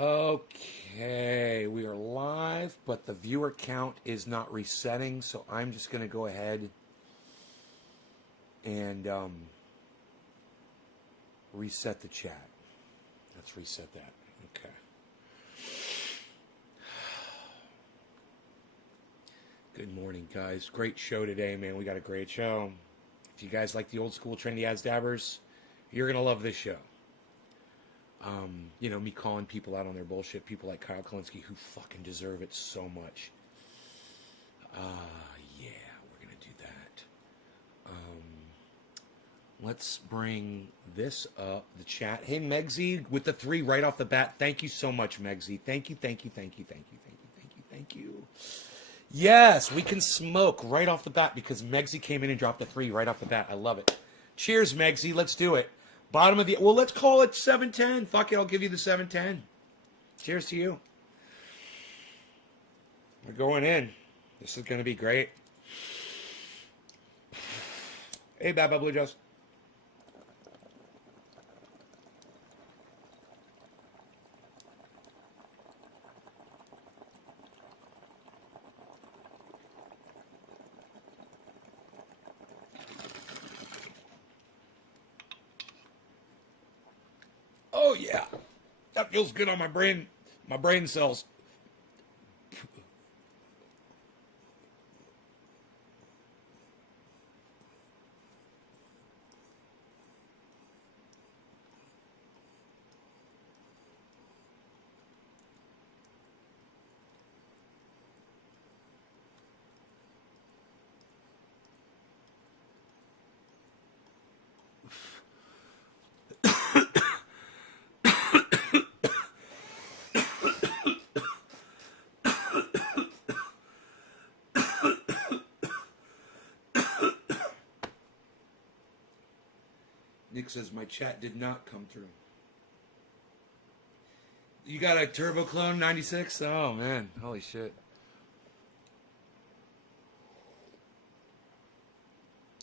Okay, we are live, but the viewer count is not resetting, so I'm just going to go ahead and reset the chat. Let's reset that. Okay. Good morning, guys. Great show today, man. We got a great show. If you guys like the old school trendy ads dabbers, you're going to love this show. Me calling people out on their bullshit, people like Kyle Klinsky who fucking deserve it so much. Yeah, we're going to do that. Let's bring this up, the chat. Hey, Megsy, with the 3 right off the bat. Thank you so much, Megsy. Thank you. Yes, we can smoke right off the bat because Megsy came in and dropped the 3 right off the bat. I love it. Cheers, Megsy. Let's do it. Bottom of the... Well, let's call it 710. Fuck it, I'll give you the 710. Cheers to you. We're going in. This is going to be great. Hey, Bad Blue Joes. Oh, yeah. That feels good on my brain cells. Nick says, my chat did not come through. You got a Turbo Clone 96? Oh, man. Holy shit.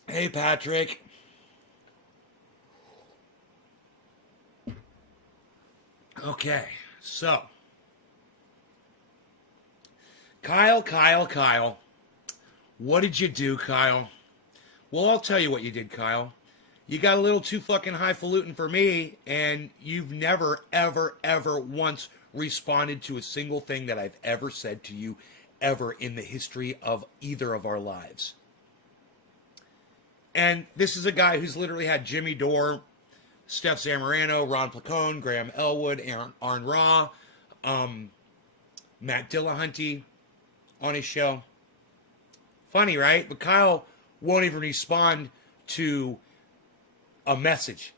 Hey, Patrick. Okay, so. Kyle. What did you do, Kyle? Well, I'll tell you what you did, Kyle. You got a little too fucking highfalutin for me, and you've never, ever once responded to a single thing that I've ever said to you ever in the history of either of our lives. And this is a guy who's literally had Jimmy Dore, Steph Zamorano, Ron Placone, Graham Elwood, Arn Ra, Matt Dillahunty on his show. Funny, right? But Kyle won't even respond to a message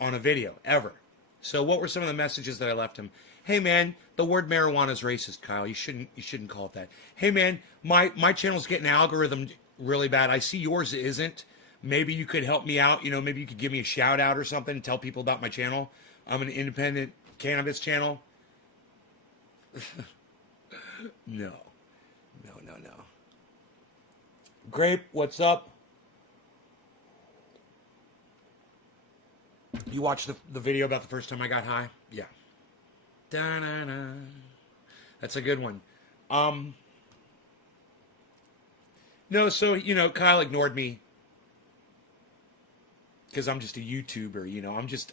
on a video ever. So what were some of the messages that I left him? Hey man, the word marijuana is racist, Kyle. You shouldn't call it that. Hey man, my channel's getting algorithm really bad. I see yours isn't. Maybe you could help me out. Maybe you could give me a shout out or something and tell people about my channel. I'm an independent cannabis channel. No. Grape, what's up? You watched the video about the first time I got high? Yeah. Da-na-na. That's a good one. No, so, Kyle ignored me because I'm just a YouTuber,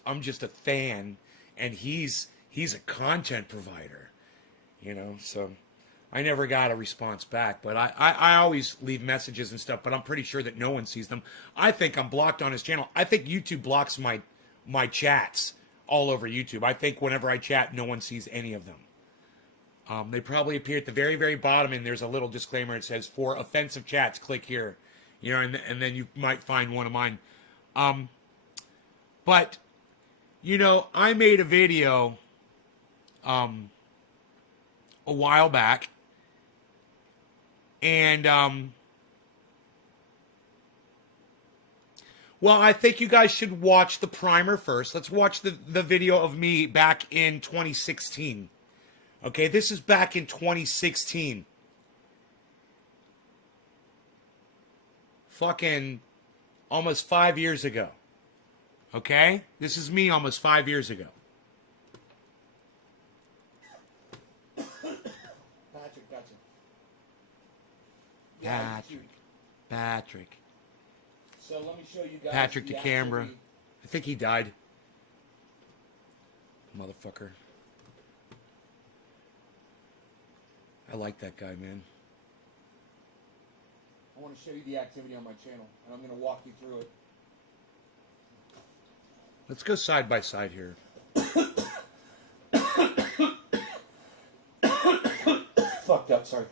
I'm just a fan, and he's a content provider, so I never got a response back, but I always leave messages and stuff, but I'm pretty sure that no one sees them. I think I'm blocked on his channel. I think YouTube blocks my chats all over YouTube. I think whenever I chat, no one sees any of them. They probably appear at the very, very bottom, and there's a little disclaimer. It says, for offensive chats, click here. And then you might find one of mine. But, I made a video a while back, and well, I think you guys should watch the primer first. Let's watch the video of me back in 2016. Okay, this is back in 2016. Fucking almost 5 years ago. Okay? This is me almost 5 years ago. Patrick. So let me show you guys. Patrick the to camera. activity. I think he died. Motherfucker. I like that guy, man. I want to show you the activity on my channel, and I'm going to walk you through it. Let's go side by side here. Fucked up, sorry.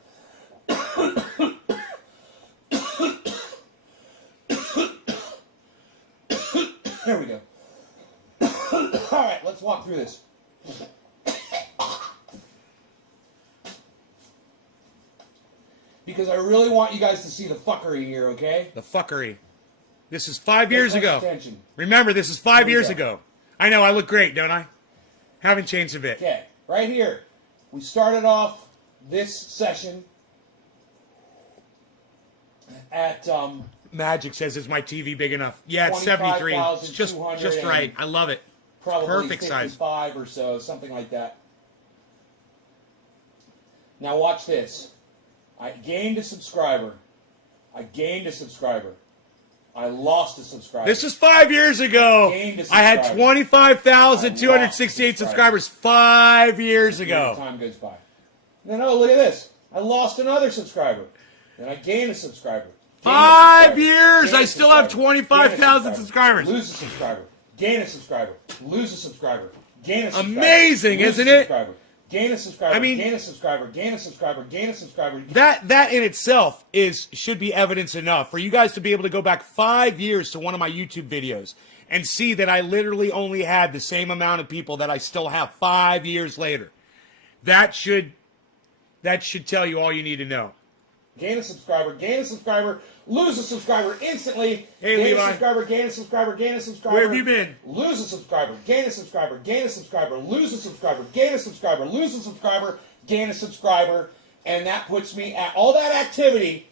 There we go. Alright, let's walk through this. Because I really want you guys to see the fuckery here, okay? The fuckery. This is 5 years ago. Attention. Remember, this is 5 years ago. I know, I look great, don't I? Haven't changed a bit. Okay, right here. We started off this session at Magic says, is my TV big enough? Yeah, it's 73. It's just right. I love it. Probably Perfect 55 size. or so, something like that. Now watch this. I gained a subscriber. I gained a subscriber. I lost a subscriber. This is 5 years ago. I had 25,268 subscribers 5 years ago. Time goes by. No, look at this. I lost another subscriber. Then I gained a subscriber. 5 years. I still have 25,000 subscribers. Lose a subscriber. Gain a subscriber. Lose a subscriber. Gain a subscriber. Amazing, isn't it? Gain a subscriber. I mean, gain a subscriber. Gain a subscriber. Gain a subscriber. That in itself should be evidence enough for you guys to be able to go back 5 years to one of my YouTube videos and see that I literally only had the same amount of people that I still have 5 years later. That should tell you all you need to know. Gain a subscriber. Gain a subscriber. Lose a subscriber instantly. Hey, gain Levi. a subscriber. Gain a subscriber. Gain a subscriber. Where have you been? Lose a subscriber. Gain a subscriber. Gain a subscriber. Lose a subscriber. Gain a subscriber. Lose a subscriber. Gain a subscriber. And that puts me at all that activity.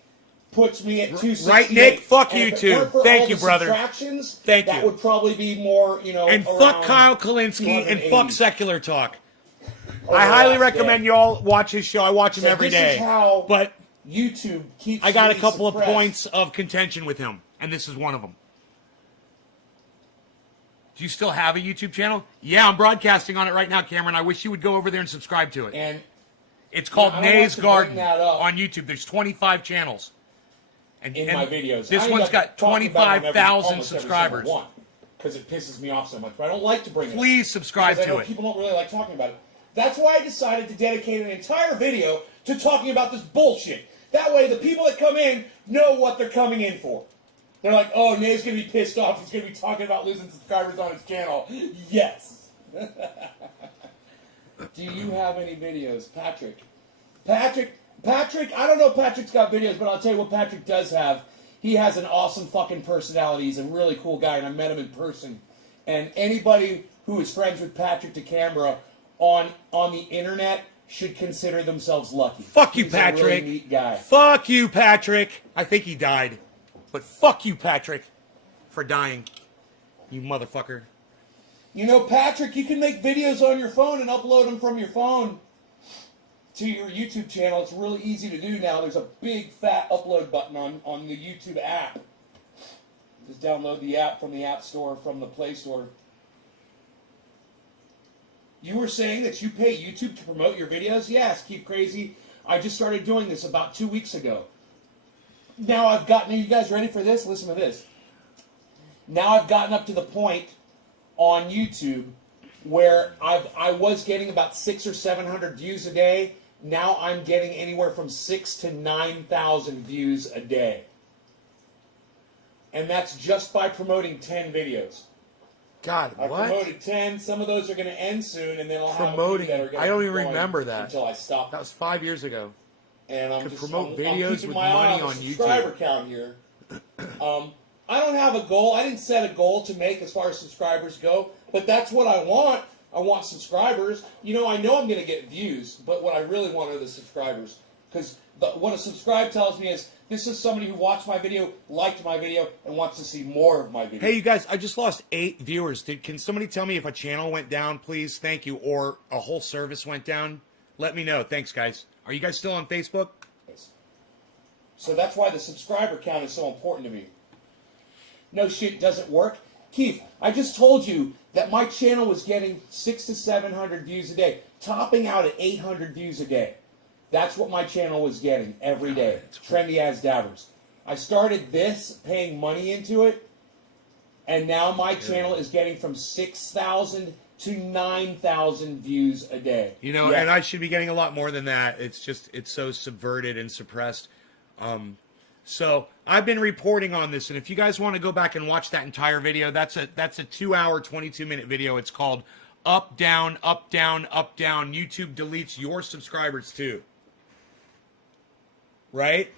Puts me at 268. Right, Nick? Fuck and you if it too. weren't for Thank all you, the brother. subtractions, Thank that you. would probably be more, And fuck Kyle Kalinske and 280. fuck Secular Talk. I highly recommend you all watch his show. I watch him every day. This is how but YouTube keeps. I got a me couple of suppressed. points of contention with him, and this is one of them. Do you still have a YouTube channel? Yeah, I'm broadcasting on it right now, Cameron. I wish you would go over there and subscribe to it. And it's called I don't Nay's like to bring Garden that up on YouTube. There's 25 channels. in my videos. This one's got 25,000 subscribers. Because it pisses me off so much. But I don't like to bring it up. Please subscribe Because I to know it. people don't really like talking about it. That's why I decided to dedicate an entire video to talking about this bullshit. That way the people that come in know what they're coming in for. They're like, oh, Nay's going to be pissed off. He's going to be talking about losing subscribers on his channel. Yes. Do you have any videos? Patrick, I don't know if Patrick's got videos, but I'll tell you what Patrick does have. He has an awesome fucking personality. He's a really cool guy, and I met him in person. And anybody who is friends with Patrick to camera on the internet should consider themselves lucky. Fuck you, He's Patrick. A really neat guy. Fuck you, Patrick. I think he died. But fuck you, Patrick, for dying. You motherfucker. You know, Patrick, you can make videos on your phone and upload them from your phone to your YouTube channel. It's really easy to do now. There's a big fat upload button on the YouTube app. Just download the app from the App Store, from the Play Store. You were saying that you pay YouTube to promote your videos? Yes, Keep Crazy. I just started doing this about 2 weeks ago. Now I've gotten, are you guys ready for this? Listen to this. Now I've gotten up to the point on YouTube where I was getting about 600 or 700 views a day. Now I'm getting anywhere from 6,000 to 9,000 views a day. And that's just by promoting 10 videos. God, I what? promoted 10. Some of those are going to end soon, and then I'll have a Promoting. few that are going to I don't keep even going remember that. until I stop. That was 5 years ago. And I'm Could just promote I'm videos keeping with my eye money on on the YouTube. subscriber count here. I don't have a goal. I didn't set a goal to make as far as subscribers go, but that's what I want. I want subscribers. You know I'm going to get views, but what I really want are the subscribers. Because what a subscribe tells me is this is somebody who watched my video, liked my video, and wants to see more of my video. Hey, you guys, I just lost 8 viewers. Can somebody tell me if a channel went down, please? Thank you. Or a whole service went down? Let me know. Thanks, guys. Are you guys still on Facebook? So that's why the subscriber count is so important to me. No shit, doesn't work. Keith, I just told you that my channel was getting 600 to 700 views a day, topping out at 800 views a day. That's what my channel was getting every day. Trendy as Dabbers. I started this, paying money into it, and now my channel is getting from 6,000 to 9,000 views a day. You know, and I should be getting a lot more than that. It's just, it's so subverted and suppressed. So I've been reporting on this, and if you guys want to go back and watch that entire video, that's a 2-hour, 22-minute video. It's called Up, Down, Up, Down, Up, Down. YouTube deletes your subscribers too. Right?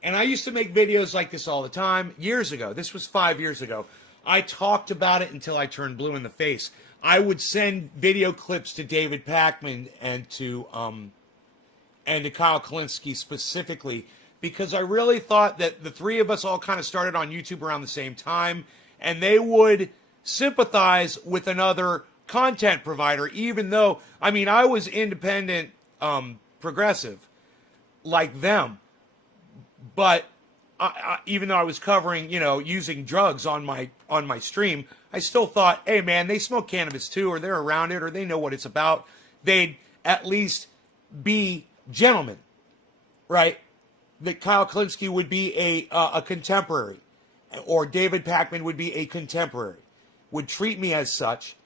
And I used to make videos like this all the time years ago. This was 5 years ago. I talked about it until I turned blue in the face. I would send video clips to David Pakman and to Kyle Kalinske specifically, because I really thought that the three of us all kind of started on YouTube around the same time, and they would sympathize with another content provider, even though, I mean, I was independent, progressive, like them. But even though I was covering, you know, using drugs on my stream, I still thought, hey, man, they smoke cannabis too, or they're around it, or they know what it's about. They'd at least be gentlemen, right? That Kyle Kalinske would be a contemporary, or David Pakman would be a contemporary, would treat me as such,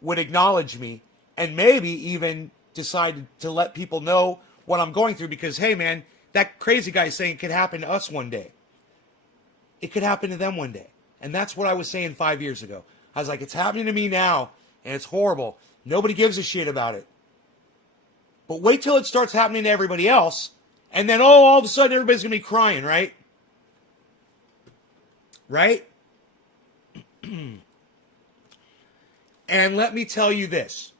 would acknowledge me, and maybe even decide to let people know what I'm going through, because, hey, man, that crazy guy is saying it could happen to us one day. It could happen to them one day. And that's what I was saying 5 years ago. I was like, it's happening to me now, and it's horrible. Nobody gives a shit about it. But wait till it starts happening to everybody else, and then, all of a sudden, everybody's going to be crying, right? Right? And let me tell you this.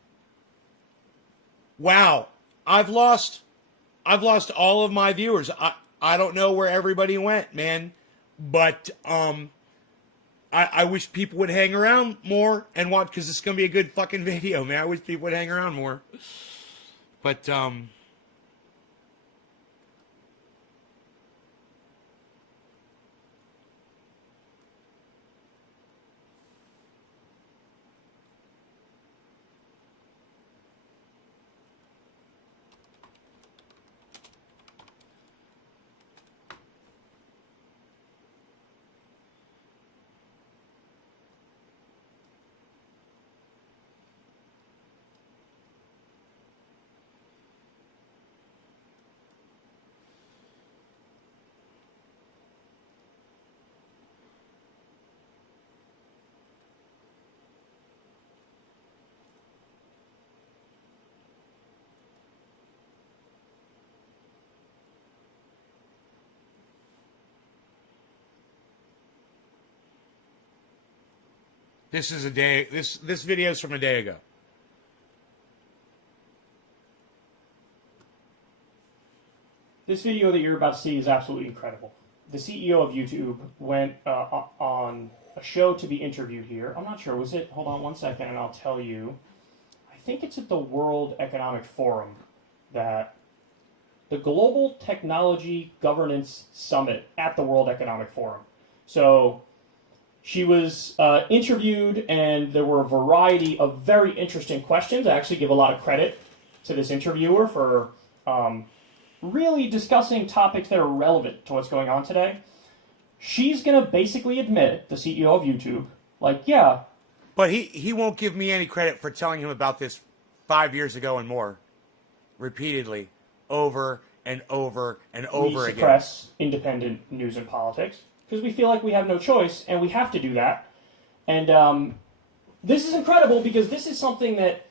Wow, I've lost all of my viewers. I don't know where everybody went, man. But I wish people would hang around more and watch, because it's going to be a good fucking video, man. I wish people would hang around more. But this is a day. This video is from a day ago. This video that you're about to see is absolutely incredible. The CEO of YouTube went on a show to be interviewed here. I'm not sure. Was it? Hold on one second and I'll tell you. I think it's at the World Economic Forum, that the Global Technology Governance Summit at the World Economic Forum. So she was interviewed, and there were a variety of very interesting questions. I actually give a lot of credit to this interviewer for really discussing topics that are relevant to what's going on today. She's going to basically admit, the CEO of YouTube, like, yeah. But he won't give me any credit for telling him about this 5 years ago and more, repeatedly, over and over and over again. We suppress independent news and politics, because we feel like we have no choice, and we have to do that. And this is incredible, because this is something that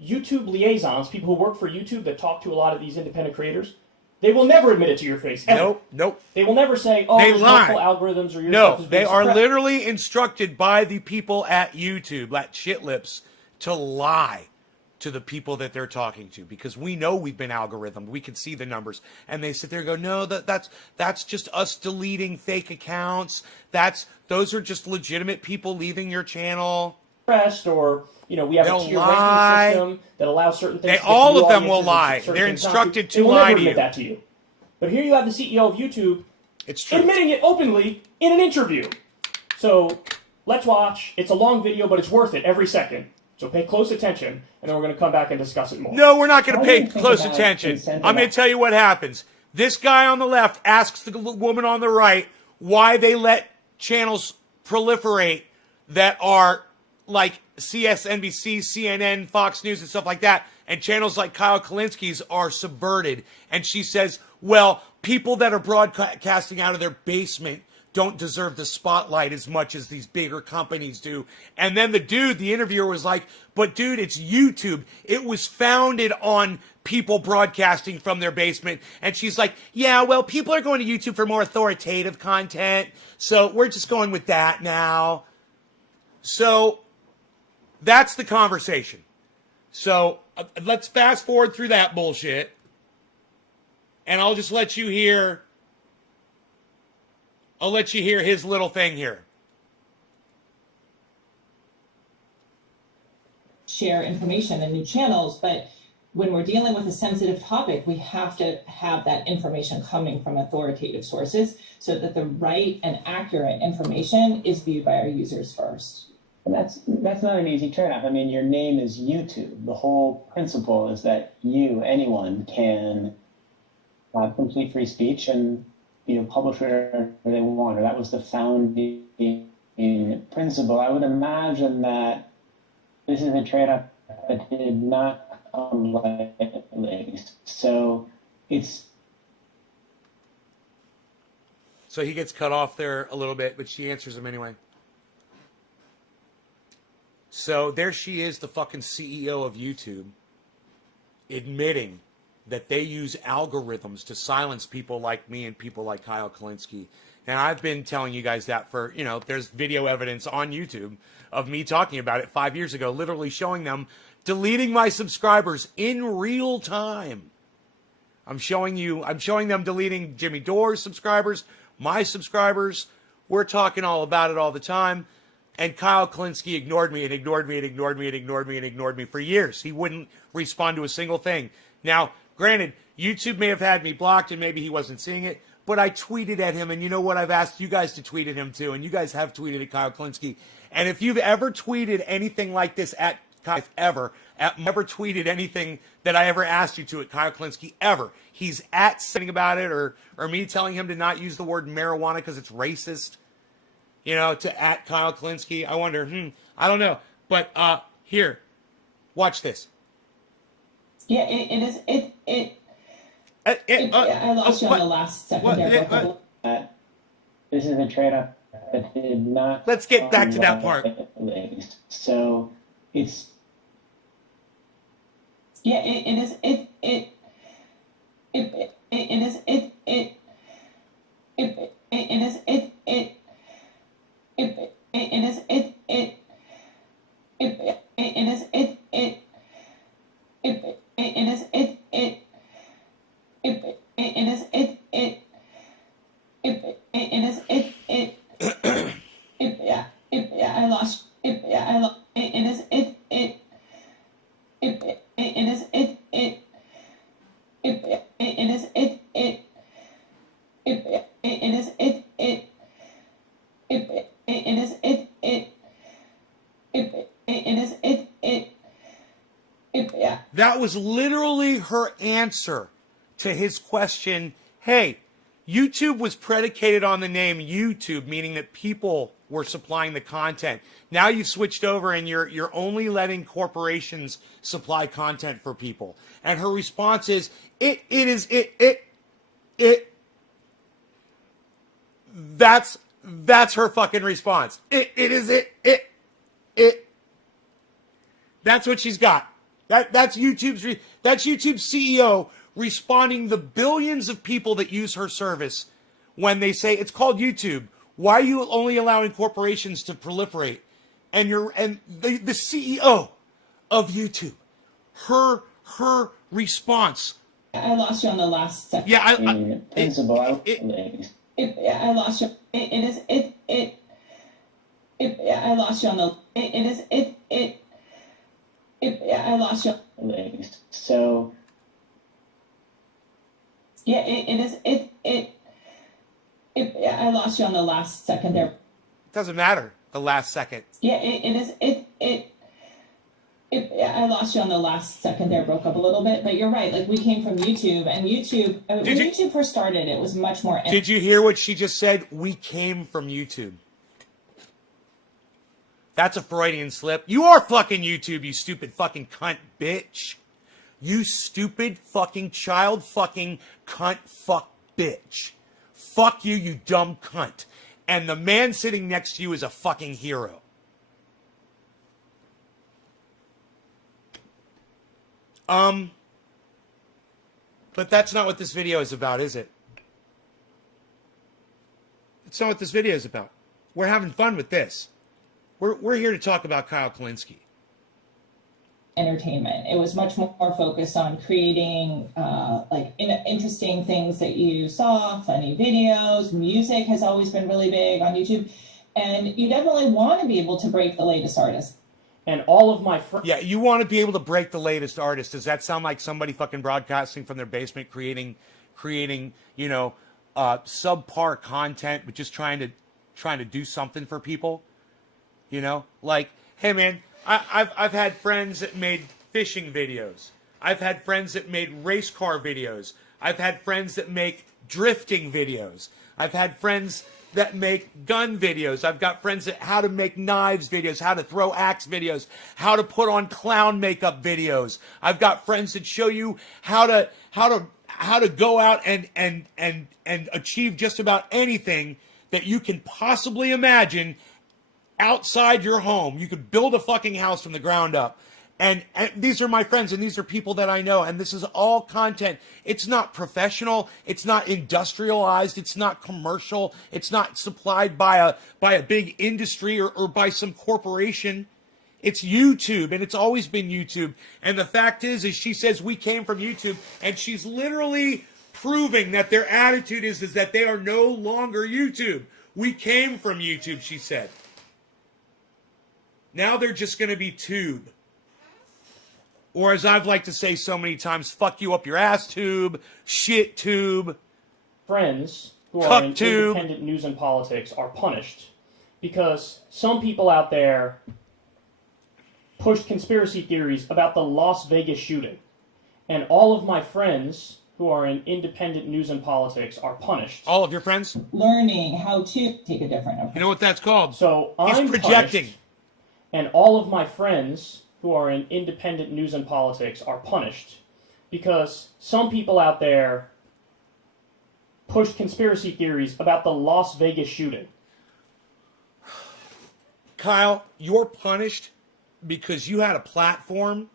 YouTube liaisons, people who work for YouTube that talk to a lot of these independent creators, they will never admit it to your face. Ever. Nope. They will never say, oh, they there's lie. multiple algorithms or your No, stuff is they being are suppressed. literally instructed by the people at YouTube, at Shitlips, to lie to the people that they're talking to, because we know we've been algorithmed. We can see the numbers, and they sit there and go, no, that's just us deleting fake accounts. Those are just legitimate people leaving your channel. Or, you know, we have They'll a tier all ranking system that allows certain things. All of them will lie. They're instructed to lie to you. They will never admit that to you. But here you have the CEO of YouTube It's true. admitting it openly in an interview. So let's watch. It's a long video, but it's worth it every second. So pay close attention, and then we're going to come back and discuss it more. No, we're not going to How do pay you think close about attention. incentive- I'm going to tell you what happens. This guy on the left asks the woman on the right why they let channels proliferate that are like CSNBC, CNN, Fox News, and stuff like that, and channels like Kyle Kalinski's are subverted. And she says, well, people that are broadcasting out of their basement don't deserve the spotlight as much as these bigger companies do. And then the interviewer was like, but dude, it's YouTube. It was founded on people broadcasting from their basement. And she's like, yeah, well, people are going to YouTube for more authoritative content. So we're just going with that now. So that's the conversation. So let's fast forward through that bullshit. And I'll just let you hear his little thing here. Share information and new channels, but when we're dealing with a sensitive topic, we have to have that information coming from authoritative sources so that the right and accurate information is viewed by our users first. And that's not an easy trade-off. I mean, your name is YouTube. The whole principle is that anyone can have complete free speech and publish whatever they want. Or that was the founding principle. I would imagine that this is a trade-off that did not come lightly. So he gets cut off there a little bit, but she answers him anyway. So there she is, the fucking CEO of YouTube, admitting that they use algorithms to silence people like me and people like Kyle Kalinski. And I've been telling you guys that for, there's video evidence on YouTube of me talking about it 5 years ago, literally showing them deleting my subscribers in real time. I'm showing them deleting Jimmy Dore's subscribers, my subscribers. We're talking all about it all the time. And Kyle Kalinski ignored me and ignored me and ignored me and ignored me and ignored me for years. He wouldn't respond to a single thing. Now, granted, YouTube may have had me blocked and maybe he wasn't seeing it, but I tweeted at him, and you know what? I've asked you guys to tweet at him too, and you guys have tweeted at Kyle Kalinski. And if you've ever tweeted anything like this at Kyle, never tweeted anything that I ever asked you to at Kyle Kalinski, ever. He's at saying about it, or me telling him to not use the word marijuana because it's racist, to at Kyle Kalinski. I wonder, I don't know. But here, watch this. Yeah, it is. I lost you on the last second there. This is a trade-off that did not. Let's get back to that part. So it's. Yeah, it is. It is. It is. It is. It is. I lost. I lost. It is. It is. That was literally her answer to his question. Hey, YouTube was predicated on the name YouTube, meaning that people were supplying the content. Now you've switched over and you're only letting corporations supply content for people. And her response is, that's her fucking response. That's what she's got. That's YouTube's CEO responding to the billions of people that use her service when they say it's called YouTube. Why are you only allowing corporations to proliferate? And the CEO of YouTube, her response. I lost you on the last second. Yeah, I lost you. It is. I lost you on the. It is. I lost you. So Yeah, it is. I lost you on the last second there. Doesn't matter. The last second. Yeah, it is. I lost you on the last second there, broke up a little bit, but you're right. Like, we came from YouTube, and YouTube, when YouTube first started, it was much more. Did you hear what she just said? We came from YouTube. That's a Freudian slip. You are fucking YouTube, you stupid fucking cunt bitch. You stupid fucking child fucking cunt fuck bitch. Fuck you, you dumb cunt. And the man sitting next to you is a fucking hero. But that's not what this video is about, is it? That's not what this video is about. We're having fun with this. We're here to talk about Kyle Kalinske. Entertainment. It was much more focused on creating interesting things that you saw, funny videos. Music has always been really big on YouTube, and you definitely want to be able to break the latest artists. And all of my friends. Yeah, you want to be able to break the latest artist. Does that sound like somebody fucking broadcasting from their basement, creating, subpar content, but just trying to do something for people? You know, like, hey man, I've had friends that made fishing videos. I've had friends that made race car videos. I've had friends that make drifting videos. I've had friends that make gun videos. I've got friends that how to make knives videos, how to throw axe videos, how to put on clown makeup videos. I've got friends that show you how to go out and achieve just about anything that you can possibly imagine outside your home. You could build a fucking house from the ground up. And these are my friends, and these are people that I know, and this is all content. It's not professional, it's not industrialized, it's not commercial, it's not supplied by a big industry or by some corporation. It's YouTube, and it's always been YouTube. And the fact is she says we came from YouTube, and she's literally proving that their attitude is that they are no longer YouTube. We came from YouTube, she said. Now they're just going to be tube. Or as I've liked to say so many times, fuck you up your ass tube, shit tube. Friends who are in independent news and politics are punished because some people out there pushed conspiracy theories about the Las Vegas shooting. And all of my friends who are in independent news and politics are punished. All of your friends? Learning how to take a different approach. You know what that's called? So I'm projecting. Punished, and all of my friends who are in independent news and politics are punished because some people out there pushed conspiracy theories about the Las Vegas shooting. Kyle, you're punished because you had a platform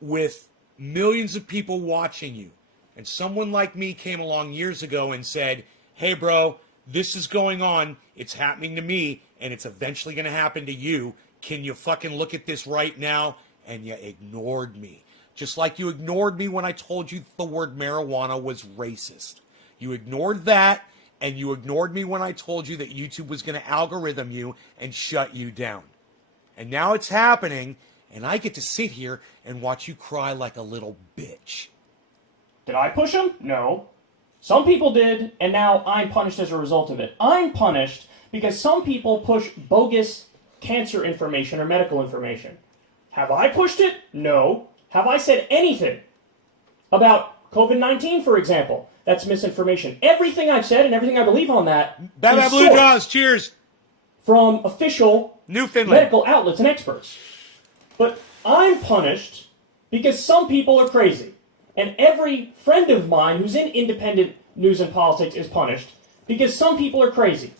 with millions of people watching you. And someone like me came along years ago and said, hey bro, this is going on, it's happening to me, and it's eventually going to happen to you. Can you fucking look at this right now? And you ignored me. Just like you ignored me when I told you the word marijuana was racist. You ignored that, and you ignored me when I told you that YouTube was going to algorithm you and shut you down. And now it's happening, and I get to sit here and watch you cry like a little bitch. Did I push him? No. Some people did, and now I'm punished as a result of it. I'm punished because some people push bogus cancer information or medical information. Have I pushed it? No. Have I said anything about COVID-19, for example? That's misinformation. Everything I've said and everything I believe on that Bye-bye, is Blue sourced Jaws. Cheers. from official Newfoundland medical outlets and experts. But I'm punished because some people are crazy. And every friend of mine who's in independent news and politics is punished because some people are crazy.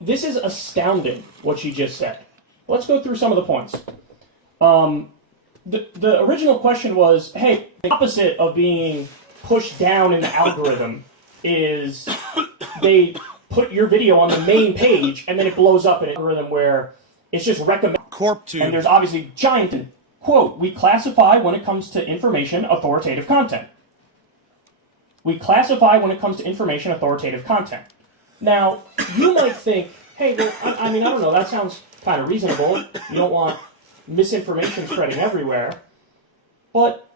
This is astounding, what she just said. Let's go through some of the points. The original question was, hey, the opposite of being pushed down in the algorithm is they put your video on the main page and then it blows up in an algorithm where it's just recommended. Corp tube. And there's obviously giant, quote, we classify when it comes to information authoritative content. We classify when it comes to information authoritative content. Now, you might think, hey, well, I mean, I don't know, that sounds kind of reasonable. You don't want misinformation spreading everywhere. But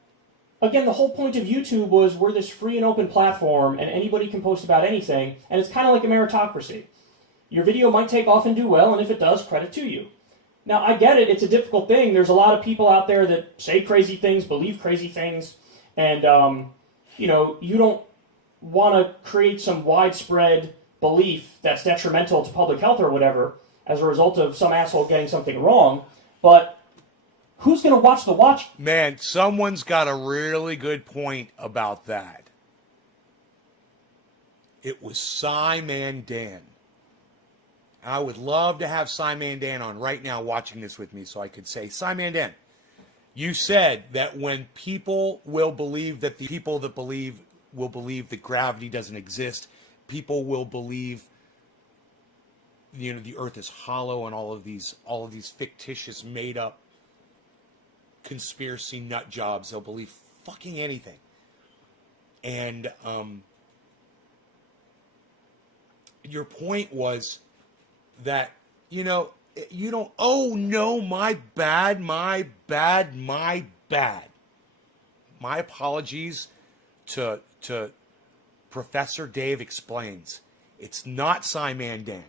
again, the whole point of YouTube was we're this free and open platform, and anybody can post about anything, and it's kind of like a meritocracy. Your video might take off and do well, and if it does, credit to you. Now, I get it. It's a difficult thing. There's a lot of people out there that say crazy things, believe crazy things, and, you know, you don't want to create some widespread belief that's detrimental to public health or whatever as a result of some asshole getting something wrong, but who's going to watch the watch? Man, someone's got a really good point about that. It was Simon Dan. I would love to have Simon Dan on right now watching this with me so I could say, Simon Dan, you said that when people will believe that the people that believe will believe that gravity doesn't exist, people will believe, you know, the earth is hollow and all of these fictitious made up conspiracy nut jobs. They'll believe fucking anything. And your point was that, you know, you don't, oh no, my bad. My apologies to Professor Dave Explains. It's not Simon Dan.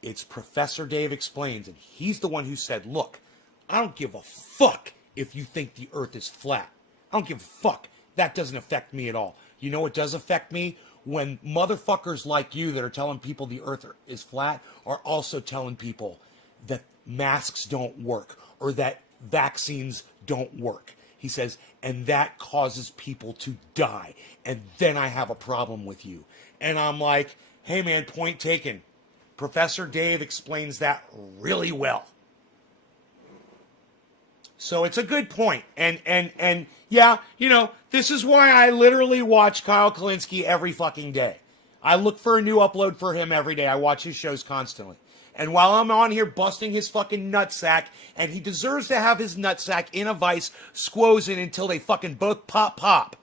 It's Professor Dave Explains, and he's the one who said, look, I don't give a fuck if you think the earth is flat. I don't give a fuck. That doesn't affect me at all. You know what does affect me? When motherfuckers like you that are telling people the earth is flat are also telling people that masks don't work or that vaccines don't work. He says, and that causes people to die. And then I have a problem with you. And I'm like, hey man, point taken. Professor Dave explains that really well. So it's a good point. And yeah, you know, this is why I literally watch Kyle Kalinske every fucking day. I look for a new upload for him every day. I watch his shows constantly. And while I'm on here busting his fucking nutsack, and he deserves to have his nutsack in a vice, squozen until they fucking both pop.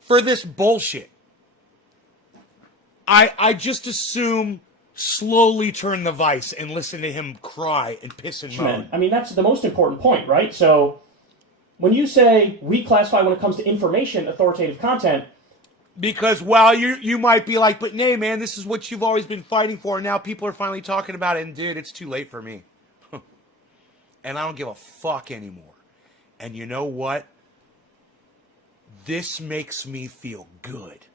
For this bullshit, I just assume slowly turn the vice and listen to him cry and piss and moan. I mean, that's the most important point, right? So when you say we classify when it comes to information authoritative content, because while you might be like, but nay, man, this is what you've always been fighting for, and now people are finally talking about it, and dude, it's too late for me. And I don't give a fuck anymore. And you know what? This makes me feel good.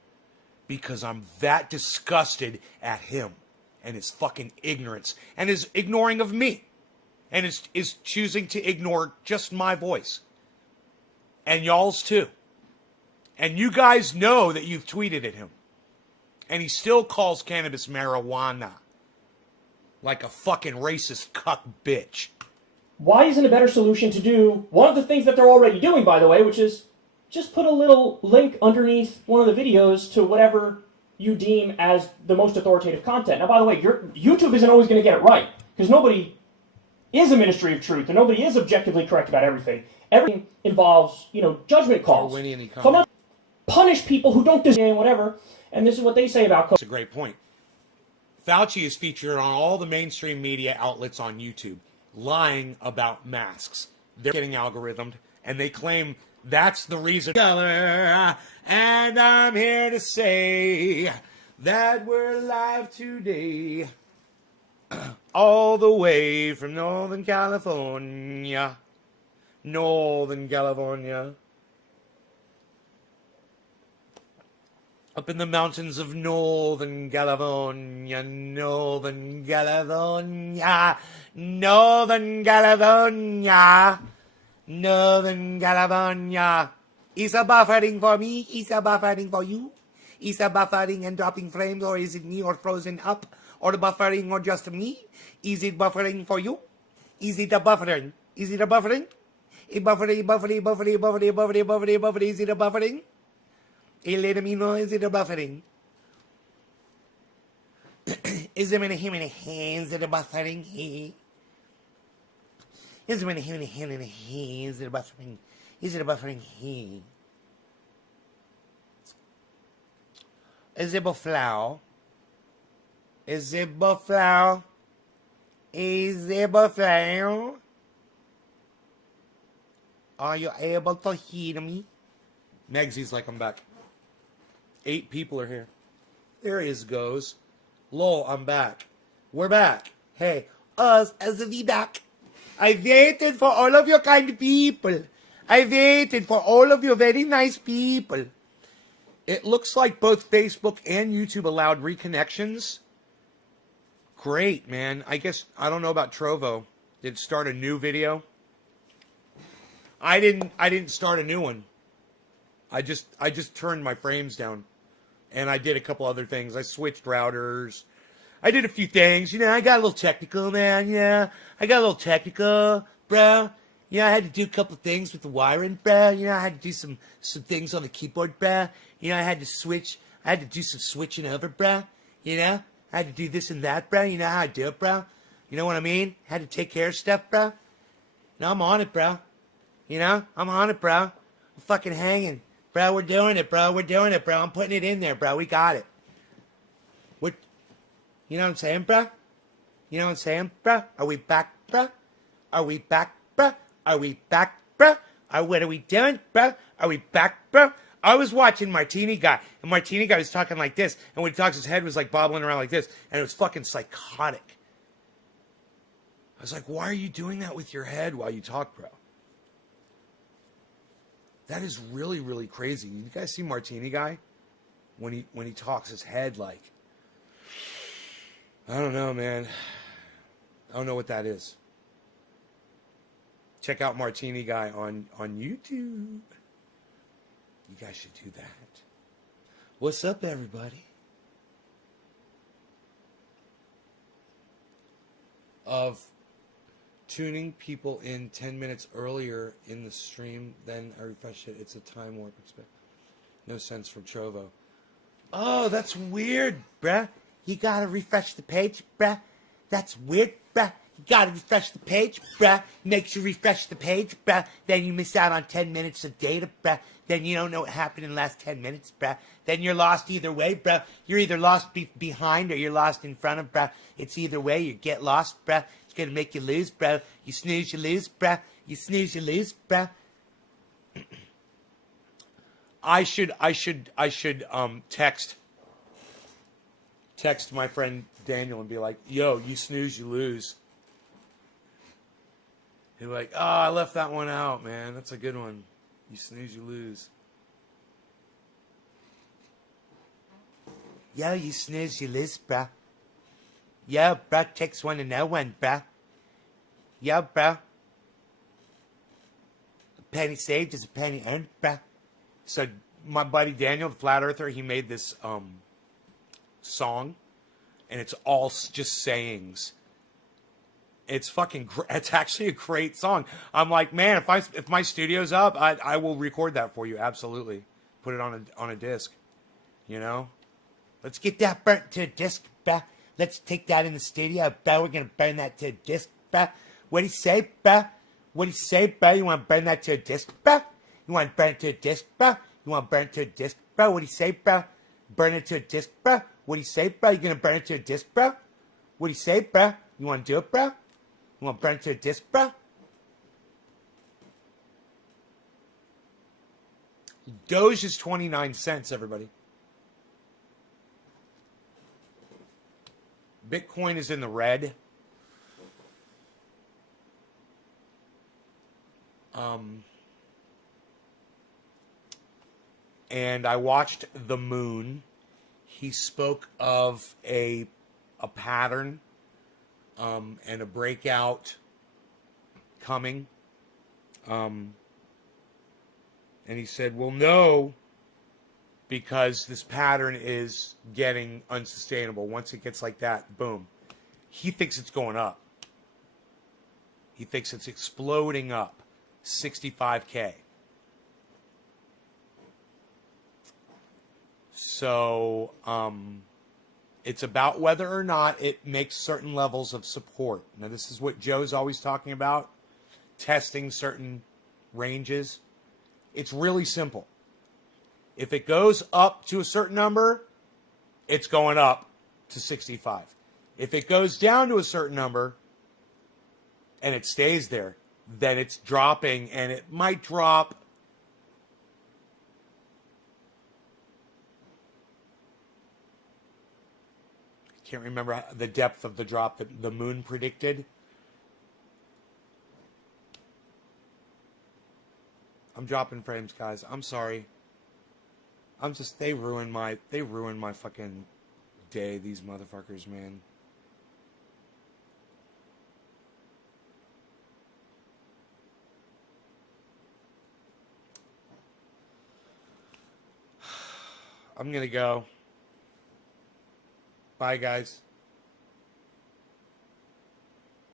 Because I'm that disgusted at him and his fucking ignorance and his ignoring of me. And is choosing to ignore just my voice. And y'all's too. And you guys know that you've tweeted at him. And he still calls cannabis marijuana. Like a fucking racist cuck bitch. Why isn't a better solution to do one of the things that they're already doing, by the way, which is just put a little link underneath one of the videos to whatever you deem as the most authoritative content. Now, by the way, YouTube isn't always going to get it right, because nobody is a ministry of truth, and nobody is objectively correct about everything. Everything involves, you know, judgment calls. So I'm not punish people who don't deserve and whatever, and this is what they say about COVID. That's a great point. Fauci is featured on all the mainstream media outlets on YouTube, lying about masks. They're getting algorithmed, and they claim that's the reason. And I'm here to say that we're live today, all the way from Northern California. Northern California. Up in the mountains of Northern California, Northern California, Northern California, Northern California. Is a buffering for me? Is a buffering for you? Is a buffering and dropping frames, or is it me or frozen up? Or buffering or just me? Is it buffering for you? Is it a buffering? Is it a buffering? A buffering, buffering. Is it a buffering? Let me know, is it a buffering? Is there many hands that are buffering here? Is there many hands that are buffering? Is it a buffering here? Is it buffalo? Is it buffalo? Is it buffalo? Are you able to hear me? Megsy's like, I'm back. 8 people are here. There he is goes. Lol, I'm back. We're back. Hey, us as we back. I waited for all of your kind people. I waited for all of your very nice people. It looks like both Facebook and YouTube allowed reconnections. Great, man. I guess, I don't know about Trovo. Did it start a new video? I didn't start a new one. I just turned my frames down. And I did a couple other things. I switched routers. I did a few things. You know, I got a little technical, man. Yeah, I got a little technical, bro. You know, I had to do a couple things with the wiring, bro. You know, I had to do some things on the keyboard, bro. You know, I had to do some switching over, bro. You know, I had to do this and that, bro. You know how I do it, bro. You know what I mean? Had to take care of stuff, bro. Now I'm on it, bro. You know, I'm on it, bro. I'm fucking hanging. Bro, we're doing it, bro. We're doing it, bro. I'm putting it in there, bro. We got it. You know what I'm saying, bro? You know what I'm saying, bro? Are we back, bro? Are we back, bro? Are we back, bro? What are we doing, bro? Are we back, bro? I was watching Martini Guy, and Martini Guy was talking like this, and when he talks, his head was like bobbling around like this, and it was fucking psychotic. I was like, why are you doing that with your head while you talk, bro? That is really, really crazy. You guys see Martini Guy? When he talks, his head like, I don't know, man. I don't know what that is. Check out Martini Guy on YouTube. You guys should do that. What's up, everybody? Of tuning people in 10 minutes earlier in the stream, then I refresh it. It's a time warp. No sense from Trovo. Oh, that's weird, bruh. You gotta refresh the page, bruh. That's weird, bruh. You gotta refresh the page, bruh. Makes you refresh the page, bruh. Then you miss out on 10 minutes of data, bruh. Then you don't know what happened in the last 10 minutes, bruh. Then you're lost either way, bruh. You're either lost behind or you're lost in front of, bruh. It's either way. You get lost, bruh. It's gonna make you lose, bruh. You snooze, you lose, bruh. You snooze, you lose, bruh. I should text my friend Daniel and be like, yo, you snooze, you lose. He'd be like, oh, I left that one out, man. That's a good one. You snooze, you lose. Yo, you snooze, you lose, bruh. Yo, bruh, takes one to know one, bruh. Yo, bruh. A penny saved is a penny earned, bruh. So my buddy Daniel, the Flat Earther, he made this song, and it's all just sayings. It's fucking it's actually a great song. I'm like, man, if my studio's up, I will record that for you. Absolutely. Put it on a disc. You know? Let's get that burnt to a disc, bruh. Let's take that in the studio, bruh. We're gonna burn that to a disc, bruh. What do you say, bruh? What do you say, bruh? You wanna burn that to a disc, bruh? You wanna burn it to a disc, bruh? You wanna burn it to a disc, bruh? What do you say, bruh? Burn it to a disc, bruh? What do you say, bruh? You gonna burn it to a disc, bruh? What do you say, bruh? You wanna do it, bruh? You wanna burn it to a disc, bruh? Doge is 29 cents, everybody. Bitcoin is in the red. And I watched The Moon. He spoke of a pattern and a breakout coming. And he said, we'll know because this pattern is getting unsustainable. Once it gets like that, boom. He thinks it's going up. He thinks it's exploding up. 65K. So, it's about whether or not it makes certain levels of support. Now, this is what Joe's always talking about, testing certain ranges. It's really simple. If it goes up to a certain number, it's going up to 65. If it goes down to a certain number and it stays there, that it's dropping, and it might drop. I can't remember the depth of the drop that the moon predicted. I'm dropping frames, guys. I'm sorry. They ruined my fucking day, these motherfuckers, man. I'm gonna go. Bye, guys.